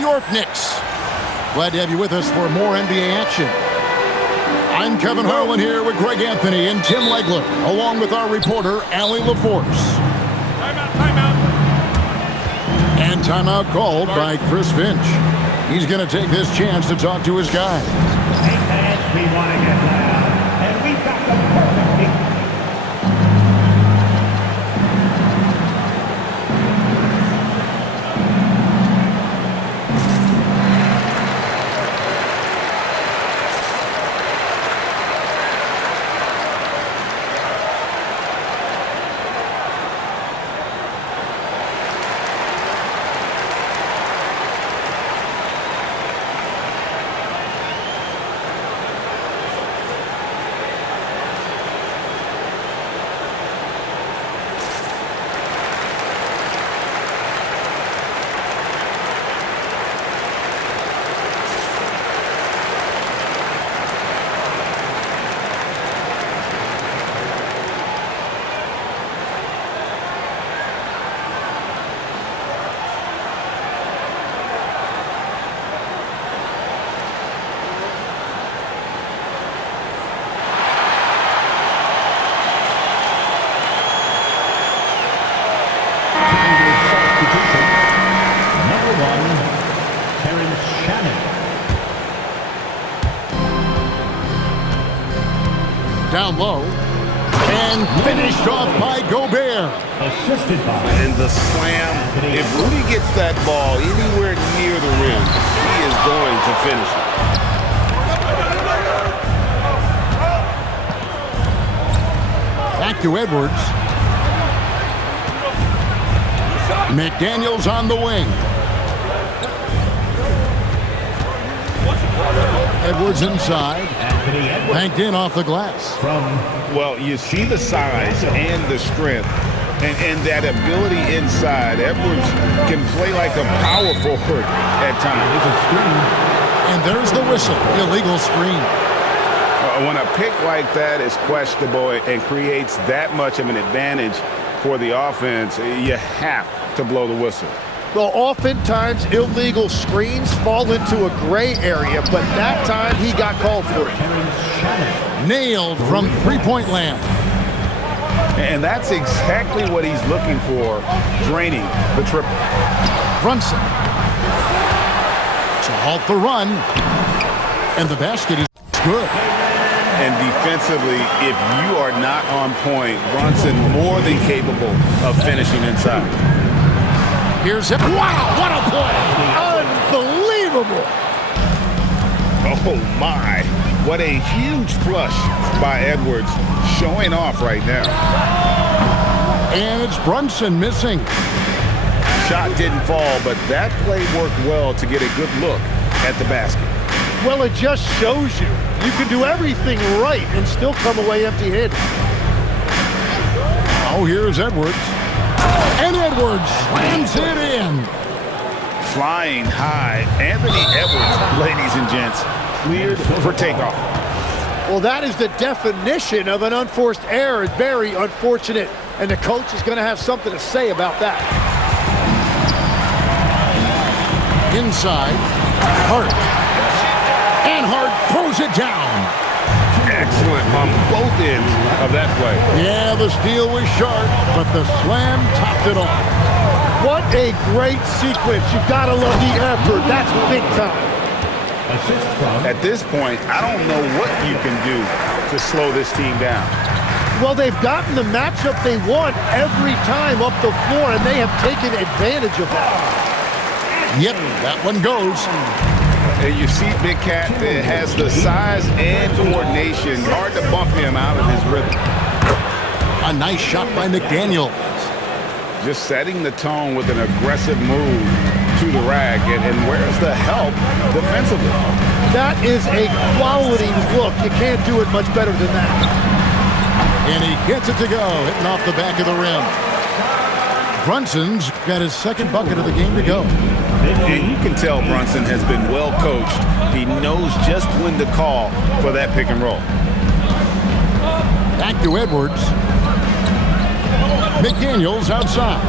New York Knicks. Glad to have you with us for more NBA action. I'm Kevin Harlan here with Greg Anthony and Tim Legler, along with our reporter, Allie LaForce. Timeout. And timeout called by Chris Finch. He's going to take this chance to talk to his guys. Hey fans, we want to get loud, and we've got the perfect team. Down low, and finished off by Gobert. Assisted by. And the slam, if Rudy gets that ball anywhere near the rim, he is going to finish it. Back to Edwards. McDaniels on the wing. Edwards inside. Banked in off the glass. Well, you see the size and the strength and that ability inside. Edwards can play like a power forward at times. And there's the whistle. Illegal screen. When a pick like that is questionable and creates that much of an advantage for the offense, you have to blow the whistle. Well, oftentimes illegal screens fall into a gray area, but that time he got called for it. Nailed from three-point land. And that's exactly what he's looking for, draining the triple. Brunson to halt the run, and the basket is good. And defensively, if you are not on point, Brunson more than capable of finishing inside. Here's it. Wow, what a play! Unbelievable! Oh, my. What a huge flush by Edwards, showing off right now. And it's Brunson missing. Shot didn't fall, but that play worked well to get a good look at the basket. Well, it just shows you can do everything right and still come away empty-handed. Oh, here's Edwards. And Edwards slams it in. Flying high, Anthony Edwards, ladies and gents, cleared for takeoff. Well, that is the definition of an unforced error. It's very unfortunate, and the coach is going to have something to say about that. Inside, Hart. And Hart throws it down. Excellent on both ends of that play. Yeah, the steal was sharp, but the slam topped it off. What a great sequence. You've got to love the effort. That's big time. At this point, I don't know what you can do to slow this team down. Well, they've gotten the matchup they want every time up the floor, and they have taken advantage of that. Yep, that one goes. And you see Big Cat has the size and coordination. Hard to bump him out of his rhythm. A nice shot by McDaniels. Just setting the tone with an aggressive move to the rack. And where's the help defensively? That is a quality look. You can't do it much better than that. And he gets it to go, hitting off the back of the rim. Brunson's got his second bucket of the game to go. And you can tell Brunson has been well coached. He knows just when to call for that pick and roll. Back to Edwards. McDaniels outside.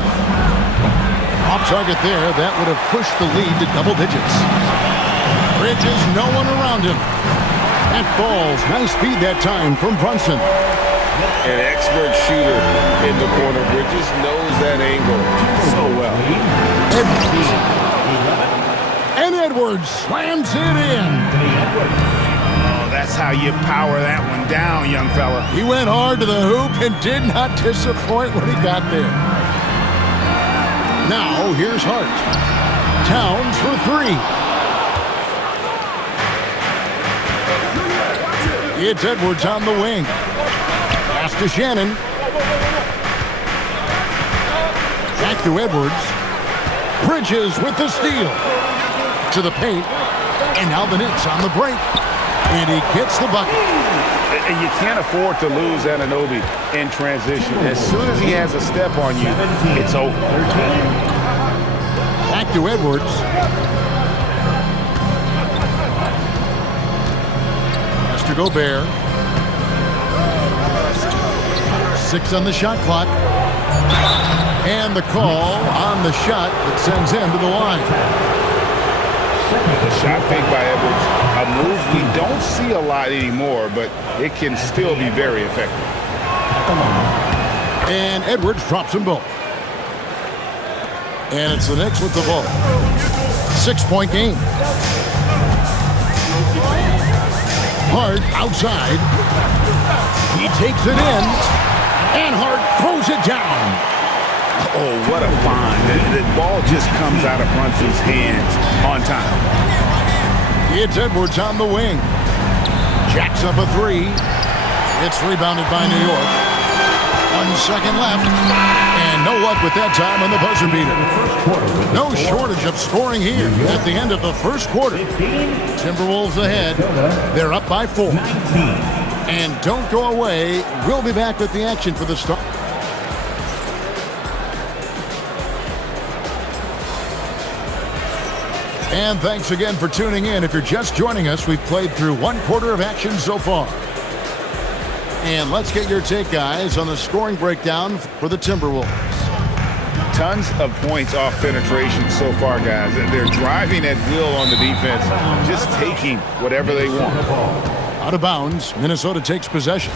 Off target there. That would have pushed the lead to double digits. Bridges, no one around him. That falls. Nice speed that time from Brunson. An expert shooter in the corner. Bridges knows that angle so well. And Edwards slams it in. Oh, that's how you power that one down, young fella. He went hard to the hoop and did not disappoint when he got there. Now, here's Hart. Towns for three. It's Edwards on the wing. Pass to Shannon. Back to Edwards. Bridges with the steal. To the paint. And now the Knicks on the break. And he gets the bucket. And you can't afford to lose Anunoby in transition. As soon as he has a step on you, it's over. Back to Edwards. Pass to Gobert. 6 on the shot clock. And the call on the shot that sends him to the line. The shot fake by Edwards, a move we don't see a lot anymore, but it can still be very effective. And Edwards drops them both. And it's the Knicks with the ball. 6-point game. Hart outside. He takes it in. And Hart throws it down. Oh, what a find. The ball just comes out of Brunson's hands on time. It's Edwards on the wing. Jacks up a three. It's rebounded by New York. 1 second left. And no luck with that time on the buzzer beater. No shortage of scoring here at the end of the first quarter. Timberwolves ahead. They're up by 4. And don't go away. We'll be back with the action for the start. And thanks again for tuning in. If you're just joining us, we've played through 1 quarter of action so far. And let's get your take, guys, on the scoring breakdown for the Timberwolves. Tons of points off penetration so far, guys. They're driving at will on the defense, just taking whatever they want. Out of bounds, Minnesota takes possession.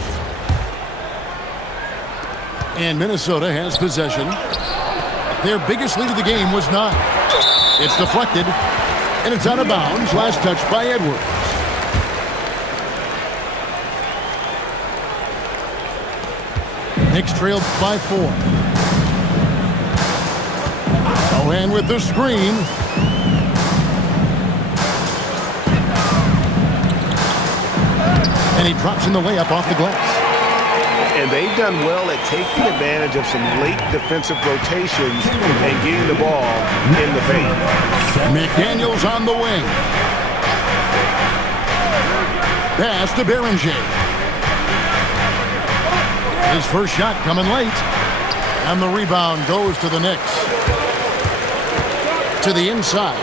And Minnesota has possession. Their biggest lead of the game was 9. It's deflected. And it's out of bounds. Last touch by Edwards. Knicks trailed by 4. Oh, and with the screen. And he drops in the layup off the glass. And they've done well at taking advantage of some late defensive rotations and getting the ball in the paint. McDaniels on the wing. Pass to Berenger. His first shot coming late. And the rebound goes to the Knicks. To the inside.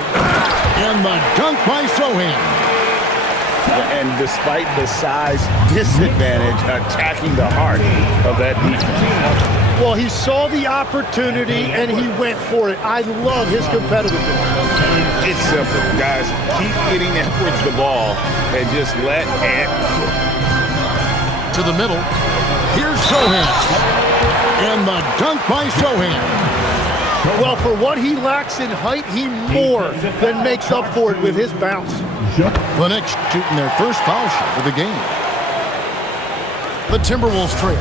And the dunk by Sohan. And despite the size disadvantage, attacking the heart of that defense. Well, he saw the opportunity and he went for it. I love his competitiveness. It's simple, guys. Keep getting Edwards the ball and just let Ant. To the middle. Here's Sohan. And the dunk by Sohan. Well, for what he lacks in height, he more than makes up for it with his bounce. The Knicks shooting their first foul shot of the game. The Timberwolves trail.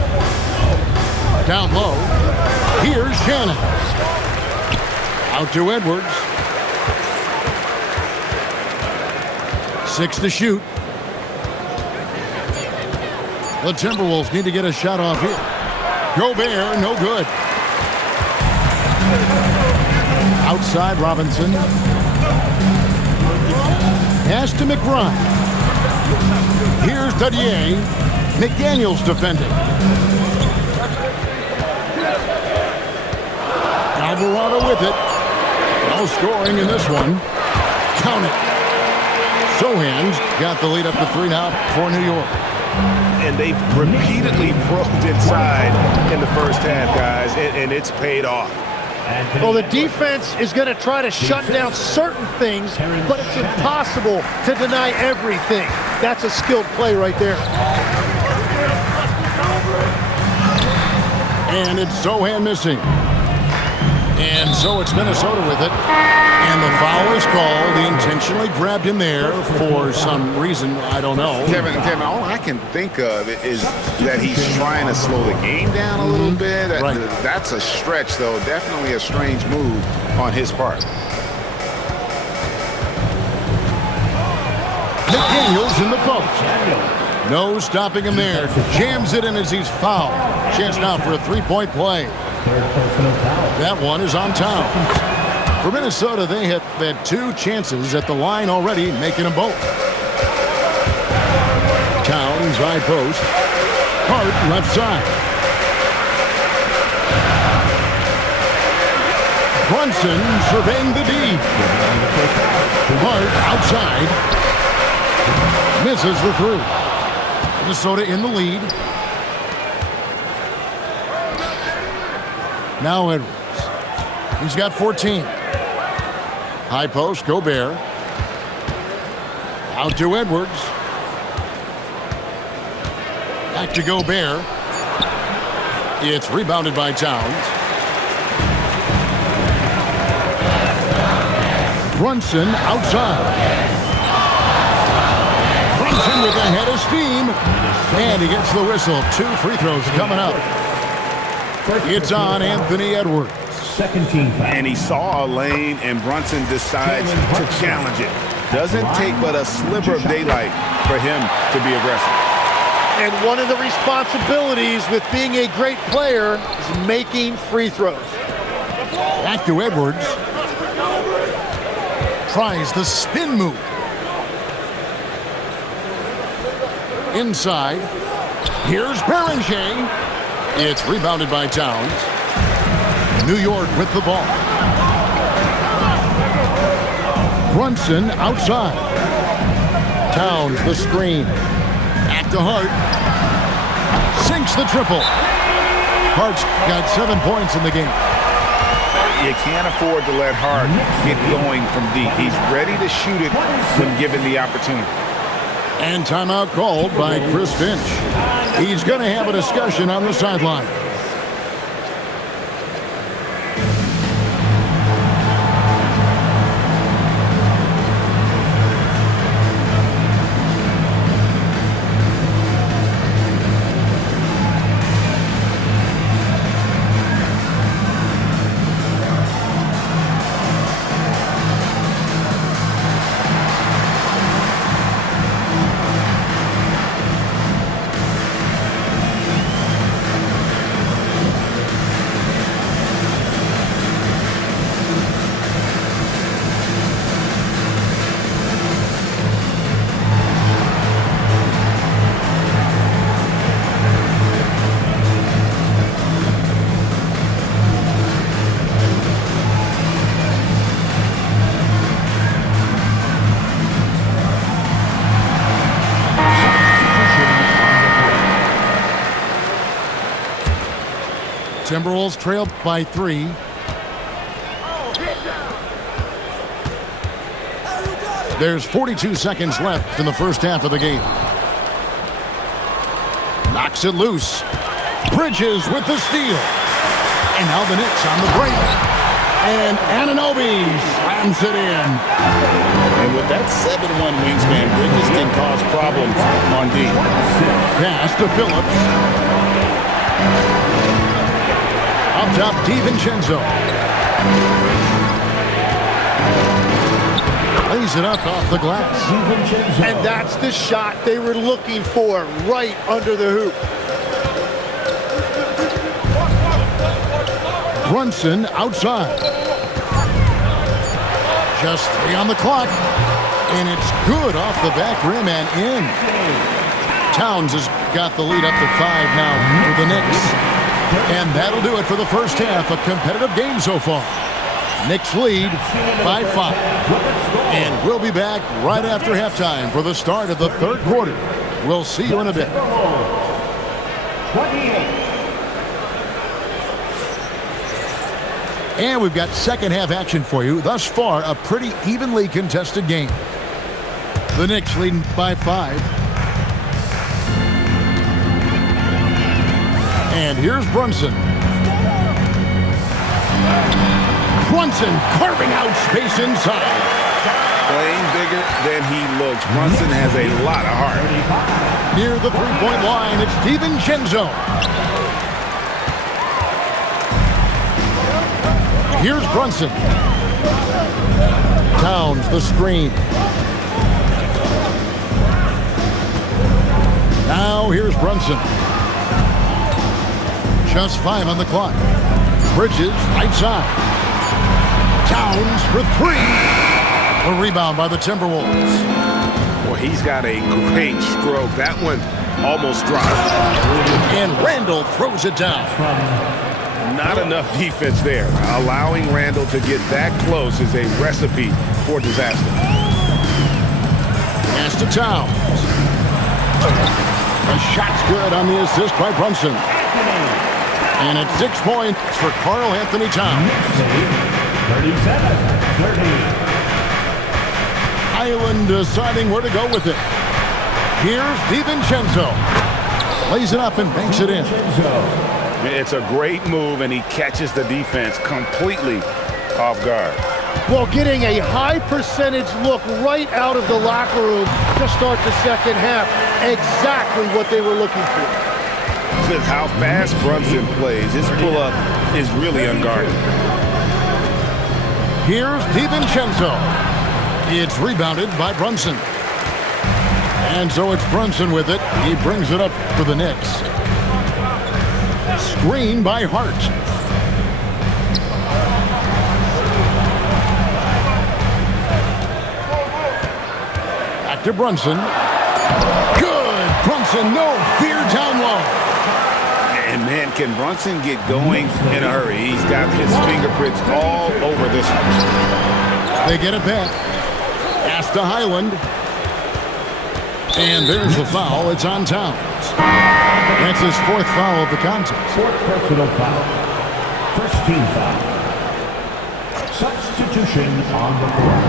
Down low. Here's Shannon. Out to Edwards. 6 to shoot. The Timberwolves need to get a shot off here. Gobert, no good. Outside Robinson. Pass to McBride. Here's Dadier. McDaniels defending. Alvarado with it. No scoring in this one. Count it. Sohan's got the lead up to 3 now for New York. And they've repeatedly probed inside in the first half, guys, and it's paid off. Well, the defense is going to try to shut down certain things, but it's impossible to deny everything. That's a skilled play right there. And it's Sohan missing. And so it's Minnesota with it. And the foul is called. He intentionally grabbed him there for some reason. I don't know. Kevin, all I can think of is that he's trying to slow the game down a little bit. Right. That's a stretch, though. Definitely a strange move on his part. McDaniels in the post. No stopping him there. Jams it in as he's fouled. Chance now for a three-point play. That one is on Towns. For Minnesota, they had two chances at the line already, making them both. Towns, high post. Hart, left side. Brunson surveying the D. Hart outside. Misses for three. Minnesota in the lead. Now Edwards. He's got 14. High post, Gobert. Out to Edwards. Back to Gobert. It's rebounded by Towns. Brunson outside. Brunson with a head of steam. And he gets the whistle. 2 free throws coming up. It's on Anthony Edwards. Second team foul. And he saw a lane, and Brunson decides to challenge it. Doesn't take but a sliver of daylight for him to be aggressive. And one of the responsibilities with being a great player is making free throws. Back to Edwards. Tries the spin move. Inside. Here's Beringer. It's rebounded by Towns. New York with the ball. Brunson outside. Towns the screen. Back to Hart. Sinks the triple. Hart's got 7 points in the game. You can't afford to let Hart get going from deep. He's ready to shoot it when given the opportunity. And timeout called by Chris Finch. He's going to have a discussion on the sideline. Timberwolves trail by 3. There's 42 seconds left in the first half of the game. Knocks it loose. Bridges with the steal. And now the Knicks on the break. And Anunoby slams it in. And with that 7'1" wingspan, Bridges can cause problems on D. Pass to Phillips. Up top, DiVincenzo. Lays it up off the glass. And that's the shot they were looking for, right under the hoop. Brunson outside. Just 3 on the clock. And it's good off the back rim and in. Towns has got the lead up to 5 now for the Knicks. And that'll do it for the first half. A competitive game so far. Knicks lead by 5. And we'll be back right after halftime for the start of the third quarter. We'll see you in a bit. 28. And we've got second half action for you. Thus far, a pretty evenly contested game. The Knicks leading by 5. And here's Brunson. Brunson carving out space inside. Playing bigger than he looks. Brunson has a lot of heart. Near the three-point line, it's DiVincenzo. Here's Brunson. Towns the screen. Now here's Brunson. Just 5 on the clock. Bridges right side. Towns for 3. A rebound by the Timberwolves. Well, he's got a great stroke. That one almost dropped. And Randall throws it down. Not enough defense there. Allowing Randall to get that close is a recipe for disaster. Pass to Towns. The shot's good on the assist by Brunson. And it's 6 points for Karl Anthony Towns. 37-30. Highland deciding where to go with it. Here's DiVincenzo. Lays it up and banks it in. It's a great move, and he catches the defense completely off guard. Well, getting a high percentage look right out of the locker room to start the second half. Exactly what they were looking for. With how fast Brunson plays, his pull-up is really unguarded. Here's DiVincenzo. It's rebounded by Brunson. And so it's Brunson with it. He brings it up for the Knicks. Screen by Hart. Back to Brunson. Good! Brunson, no fear down low. And man, can Brunson get going in a hurry? He's got his fingerprints all over this one. They get it back. Pass to Highland. And there's the foul. It's on Towns. That's his 4th foul of the contest. 4th personal foul. First team foul. Substitution on the court.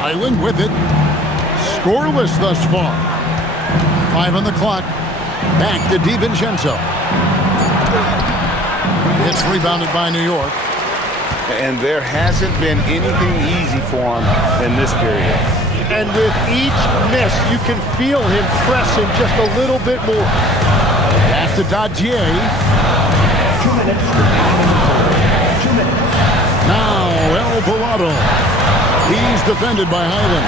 Highland with it. Scoreless thus far. 5 on the clock. Back to DiVincenzo. It's rebounded by New York. And there hasn't been anything easy for him in this period. And with each miss, you can feel him pressing just a little bit more. Pass to Dadier. 2 minutes remaining. 2 minutes. Now Alvarado. He's defended by Highland.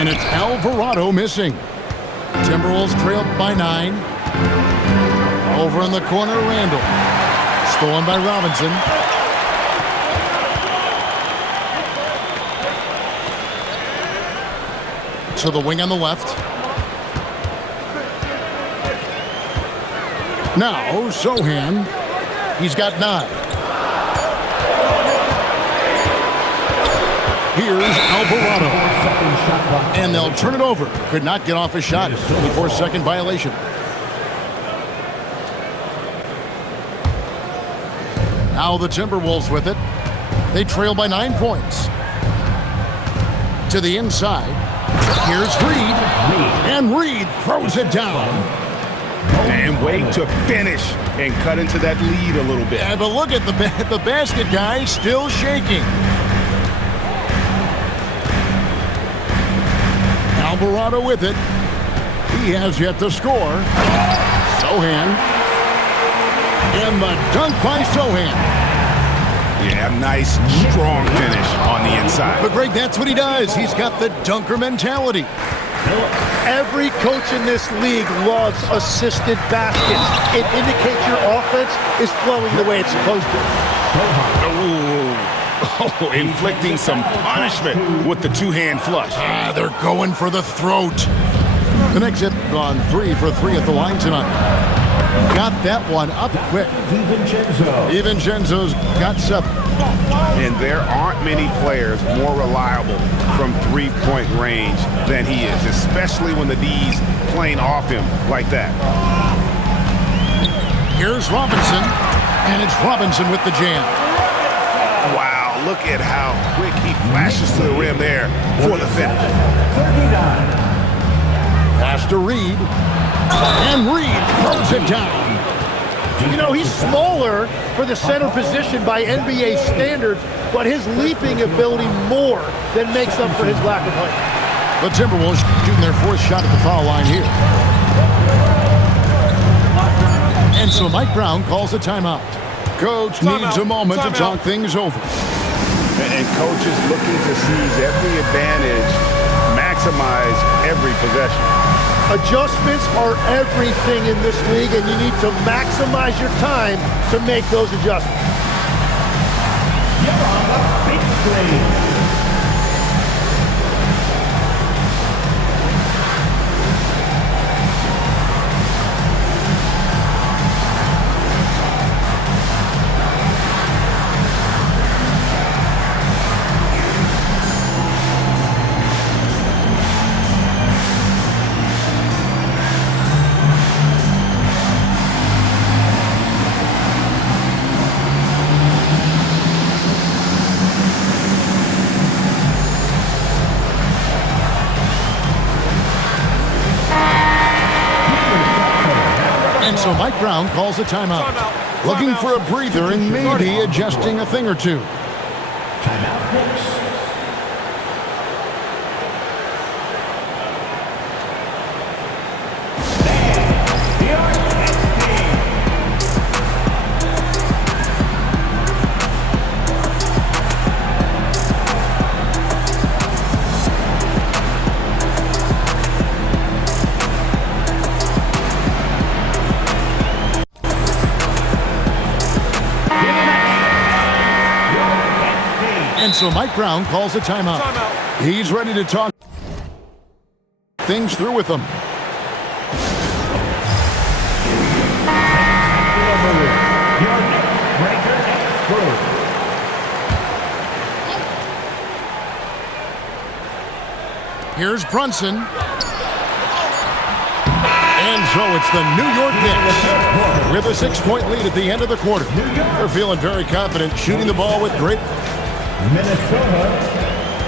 And it's Alvarado missing. Timberwolves trailed by 9. Over in the corner, Randall. Stolen by Robinson. To the wing on the left. Now, Sohan. He's got 9. Here's Alvarado. And they'll turn it over. Could not get off a shot. 24-second violation. Now the Timberwolves with it. They trail by 9 points. To the inside. Here's Reed. And Reed throws it down. And wait to finish and cut into that lead a little bit. Yeah, but look at the basket guy still shaking. Alvarado with it. He has yet to score. Sohan. And the dunk by Sohan. Yeah, nice, strong finish on the inside. But Greg, that's what he does. He's got the dunker mentality. Every coach in this league loves assisted baskets. It indicates your offense is flowing the way it's supposed to. Oh, inflicting some punishment with the 2-hand flush. They're going for the throat. The Knicks have gone 3 for 3 at the line tonight. Got that one up quick. DiVincenzo's got 7. And there aren't many players more reliable from 3-point range than he is, especially when the D's playing off him like that. Here's Robinson, and it's Robinson with the jam. Wow, look at how quick he flashes to the rim there for the finish. 39. Pass to Reed, and Reed throws it down. You know, he's smaller for the center position by NBA standards, but his leaping ability more than makes up for his lack of height. The Timberwolves shooting their fourth shot at the foul line here. And so Mike Brown calls a timeout. Coach needs a moment to talk things over. And coach is looking to seize every advantage, maximize every possession. Adjustments are everything in this league, and you need to maximize your time to make those adjustments. You're on the big screen. So Mike Brown calls a timeout. Looking for a breather and maybe adjusting a thing or two. Timeout, Knicks. And so Mike Brown calls a timeout. He's ready to talk things through with them. Your next breaker next through. Here's Brunson. And so it's the New York Knicks with a 6-point lead at the end of the quarter. They're feeling very confident, shooting the ball with great... Minnesota,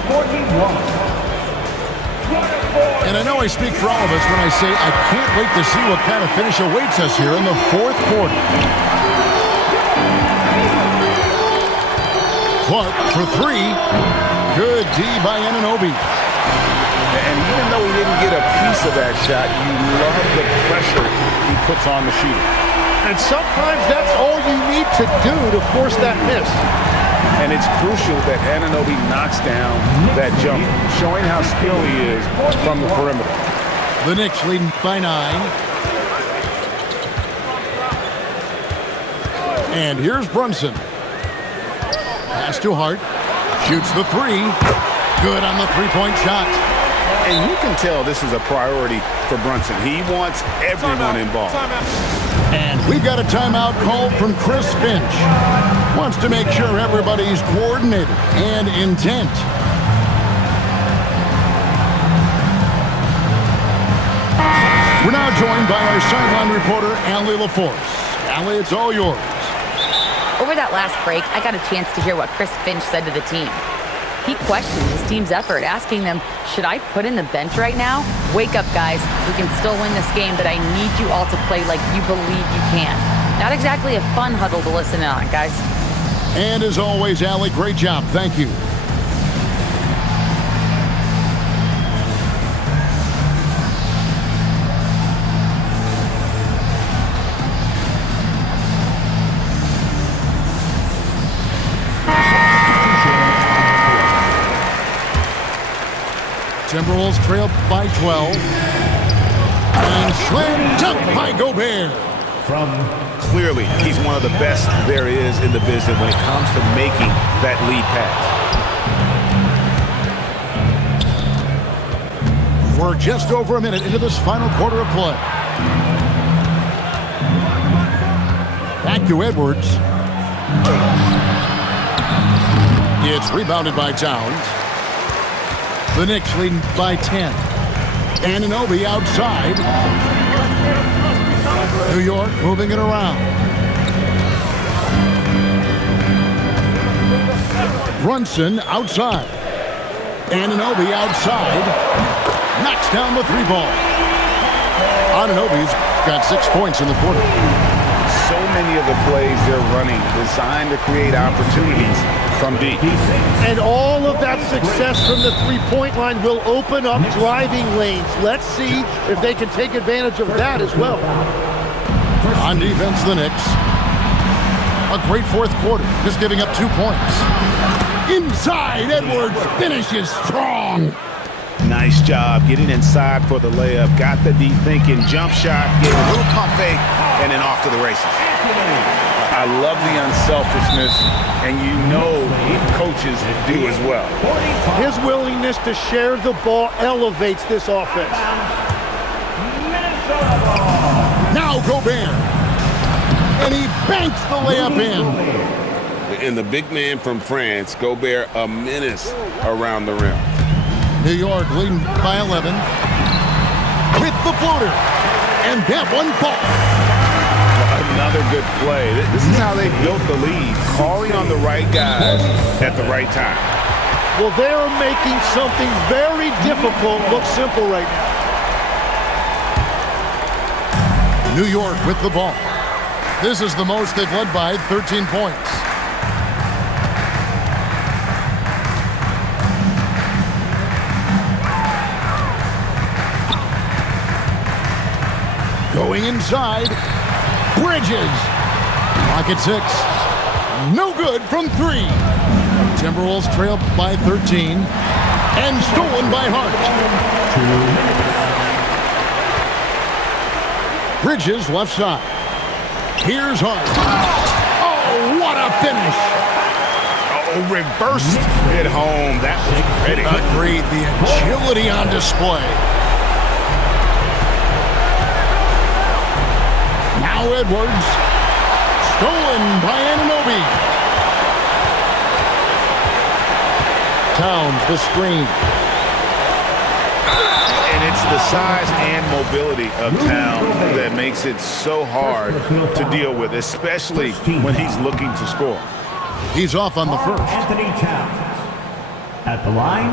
41. And I know I speak for all of us when I say I can't wait to see what kind of finish awaits us here in the fourth quarter. Clark for three. Good D by Anunoby. And even though he didn't get a piece of that shot, you love the pressure he puts on the shooter. And sometimes that's all you need to do to force that miss. And it's crucial that Anunoby knocks down that jump, showing how skilled he is from the perimeter. The Knicks leading by 9. And here's Brunson. Pass to Hart. Shoots the three. Good on the three-point shot. And you can tell this is a priority for Brunson. He wants everyone involved. And we've got a timeout called from Chris Finch. Wants to make sure everybody's coordinated and intent. We're now joined by our sideline reporter, Allie LaForce. Allie, it's all yours. Over that last break, I got a chance to hear what Chris Finch said to the team. He questioned his team's effort, asking them, should I put in the bench right now? Wake up, guys. We can still win this game, but I need you all to play like you believe you can. Not exactly a fun huddle to listen in on, guys. And as always, Allie, great job. Thank you. Timberwolves trailed by 12. And slam dunk by Gobert. Clearly, he's one of the best there is in the business when it comes to making that lead pass. We're just over a minute into this final quarter of play. Back to Edwards. It's rebounded by Towns. The Knicks leading by 10. Anunoby outside. New York moving it around. Brunson outside. Anunoby outside. Knocks down the three ball. Anunoby's got 6 points in the quarter. So many of the plays they're running designed to create opportunities from deep. And all of that success from the three-point line will open up driving lanes. Let's see if they can take advantage of that as well. On defense, the Knicks. A great fourth quarter, just giving up 2 points. Inside, Edwards finishes strong. Nice job getting inside for the layup. Got the deep thinking, jump shot, get a little pump fake, and then off to the races. I love the unselfishness, and you know coaches do as well. His willingness to share the ball elevates this offense. Now Gobert. And he banks the layup in. And the big man from France, Gobert, a menace around the rim. New York leading by 11. With the floater. And that one falls. Another good play. This is how they built the lead, calling on the right guys at the right time. Well, they are making something very difficult look simple right now. New York with the ball. This is the most they've led by, 13 points. Going inside. Bridges. Clock at 6. No good from 3. Timberwolves trail by 13. And stolen by Hart. Bridges left side. Here's Hart. Oh, what a finish. Oh, reversed it home. That was pretty. Agreed. The agility on display. Now Edwards. Stolen by Anunoby. Towns the screen. And it's the size and mobility of Towns that makes it so hard to deal with, especially when he's looking to score. He's off on the first. Anthony Towns at the line,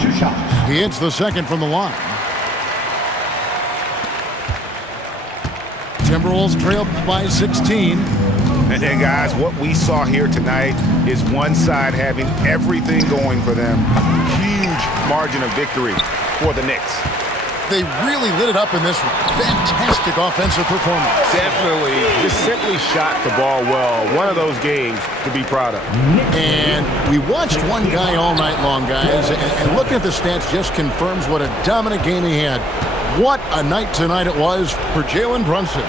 2 shots. He hits the second from the line. Timberwolves trail by 16. And guys, what we saw here tonight is one side having everything going for them. Huge margin of victory for the Knicks. They really lit it up in this one. Fantastic offensive performance. Definitely just simply shot the ball well. One of those games to be proud of. And we watched one guy all night long, guys, and looking at the stats just confirms what a dominant game he had. What a night tonight it was for Jalen Brunson.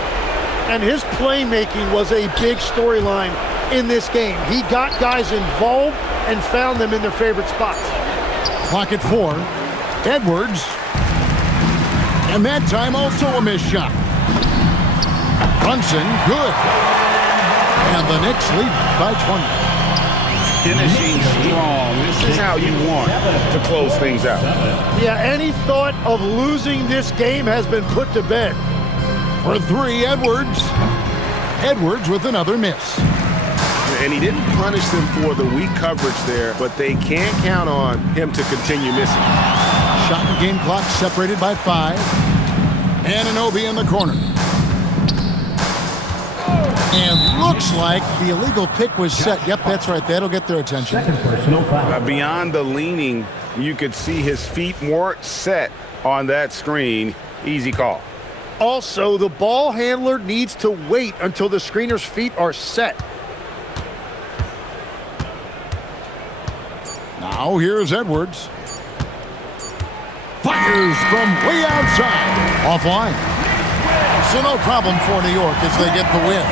And his playmaking was a big storyline in this game. He got guys involved and found them in their favorite spots. Clock at 4. Edwards. And that time also a missed shot. Brunson, good. And the Knicks lead by 20. Finishing strong. This is how you want to close things out. Yeah, any thought of losing this game has been put to bed. For 3, Edwards. Edwards with another miss. And he didn't punish them for the weak coverage there, but they can't count on him to continue missing. Shot and game clock separated by 5. Anunoby in the corner. And looks like the illegal pick was set. Yep, that's right. That'll get their attention. Second personal foul. Beyond the leaning, you could see his feet weren't set on that screen. Easy call. Also, the ball handler needs to wait until the screener's feet are set. Now here's Edwards. Fires from way outside. Offline. So no problem for New York as they get the win.